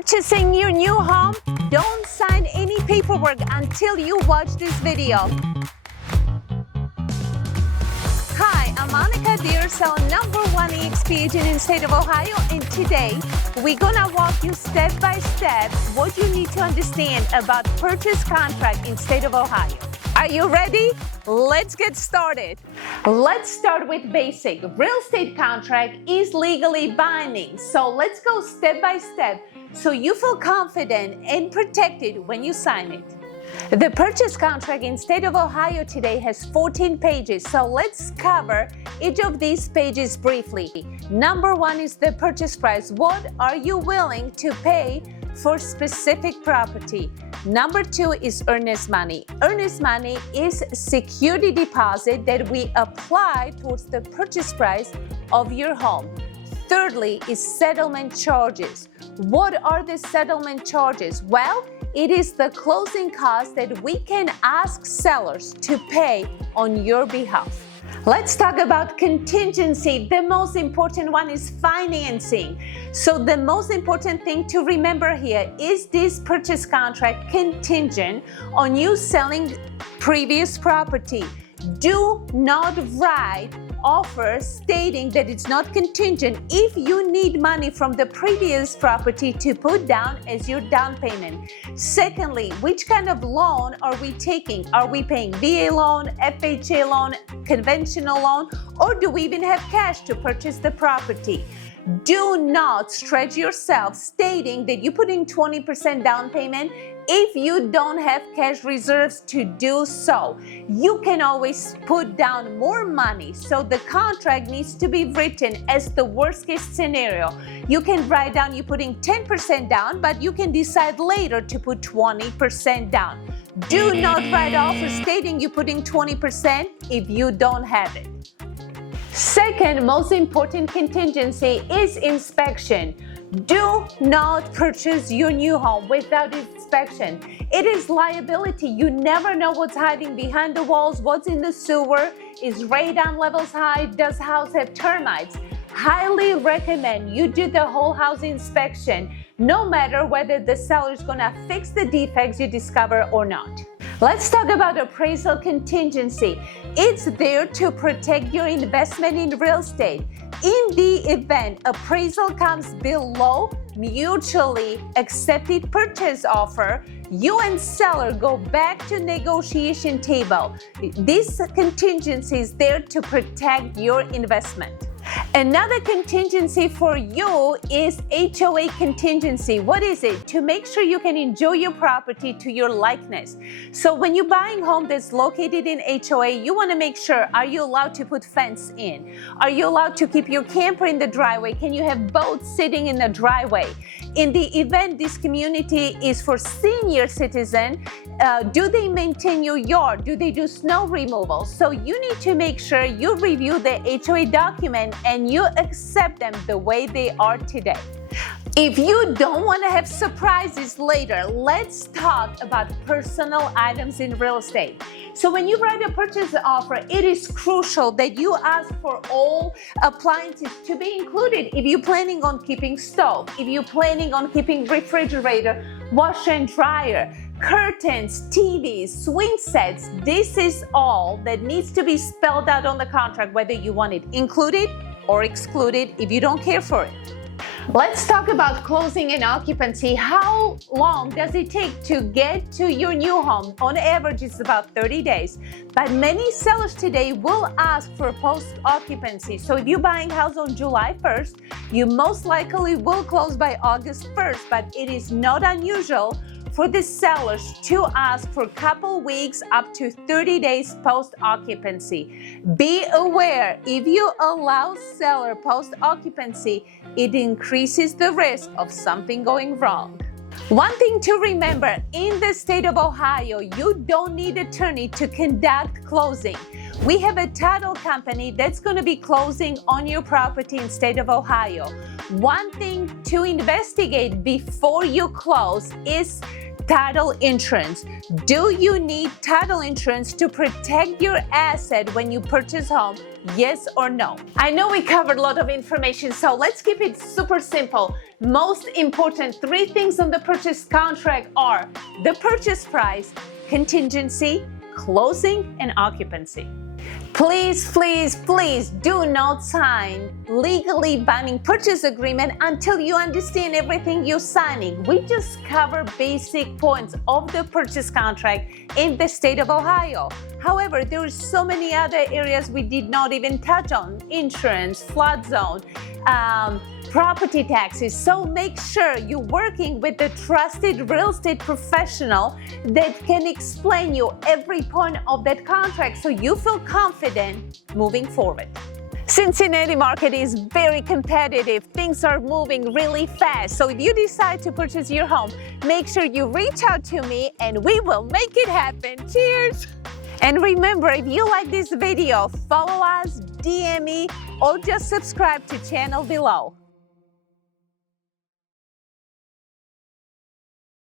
Purchasing your new home? Don't sign any paperwork until you watch this video. Hi, I'm Monika DeRoussel, #1 EXP agent in the state of Ohio, and today we're gonna walk you step by step what you need to understand about purchase contract in the state of Ohio. Are you ready? Let's get started. Let's start with basic. Real estate contract is legally binding, so let's go step by step so you feel confident and protected when you sign it. The purchase contract in the state of Ohio today has 14 pages, so let's cover each of these pages briefly. Number 1 is the purchase price. What are you willing to pay for specific property? Number 2 is earnest money. Earnest money is security deposit that we apply towards the purchase price of your home. Thirdly is settlement charges. What are the settlement charges? Well, it is the closing cost that we can ask sellers to pay on your behalf. Let's talk about contingency. The most important one is financing. So the most important thing to remember here is this purchase contract contingent on you selling previous property. Do not write offers stating that it's not contingent if you need money from the previous property to put down as your down payment. Secondly, which kind of loan are we taking? Are we paying VA loan, FHA loan, conventional loan, or do we even have cash to purchase the property? Do not stretch yourself stating that you're putting 20% down payment if you don't have cash reserves to do so. You can always put down more money, so the contract needs to be written as the worst case scenario. You can write down you're putting 10% down, but you can decide later to put 20% down. Do not write offers stating you're putting 20% if you don't have it. Second most important contingency is inspection. Do not purchase your new home without inspection. It is liability. You never know what's hiding behind the walls, what's in the sewer, is radon levels high, does house have termites? Highly recommend you do the whole house inspection, no matter whether the seller is gonna fix the defects you discover or not. Let's talk about appraisal contingency. It's there to protect your investment in real estate. In the event appraisal comes below mutually accepted purchase offer, you and seller go back to negotiation table. This contingency is there to protect your investment. Another contingency for you is HOA contingency. What is it? To make sure you can enjoy your property to your likeness. So when you're buying a home that's located in HOA, you want to make sure, are you allowed to put fence in? Are you allowed to keep your camper in the driveway? Can you have boats sitting in the driveway? In the event this community is for senior citizens, do they maintain your yard? Do they do snow removal? So you need to make sure you review the HOA document and you accept them the way they are today. If you don't want to have surprises later, let's talk about personal items in real estate. So when you write a purchase offer, it is crucial that you ask for all appliances to be included. If you're planning on keeping stove, if you're planning on keeping refrigerator, washer and dryer, curtains, TVs, swing sets, this is all that needs to be spelled out on the contract, whether you want it included or excluded if you don't care for it. Let's talk about closing and occupancy. How long does it take to get to your new home? On average, it's about 30 days. But many sellers today will ask for post-occupancy. So if you're buying a house on July 1st, you most likely will close by August 1st. But it is not unusual for the sellers to ask for a couple weeks up to 30 days post-occupancy. Be aware, if you allow seller post-occupancy, it increases the risk of something going wrong. One thing to remember, in the state of Ohio, you don't need an attorney to conduct closing. We have a title company that's going to be closing on your property in the state of Ohio. One thing to investigate before you close is Title insurance. Do you need title insurance to protect your asset when you purchase home? Yes or no? I know we covered a lot of information, so let's keep it super simple. Most important 3 things on the purchase contract are the purchase price, contingency, closing, and occupancy. Please, please, please do not sign legally binding purchase agreement until you understand everything you're signing. We just cover basic points of the purchase contract in the state of Ohio. However, there are so many other areas we did not even touch on: insurance, flood zone, property taxes. So make sure you're working with a trusted real estate professional that can explain you every point of that contract so you feel confident moving forward. Cincinnati market is very competitive. Things are moving really fast. So if you decide to purchase your home, make sure you reach out to me and we will make it happen. Cheers! And remember, if you like this video, follow us, DM me, or just subscribe to channel below.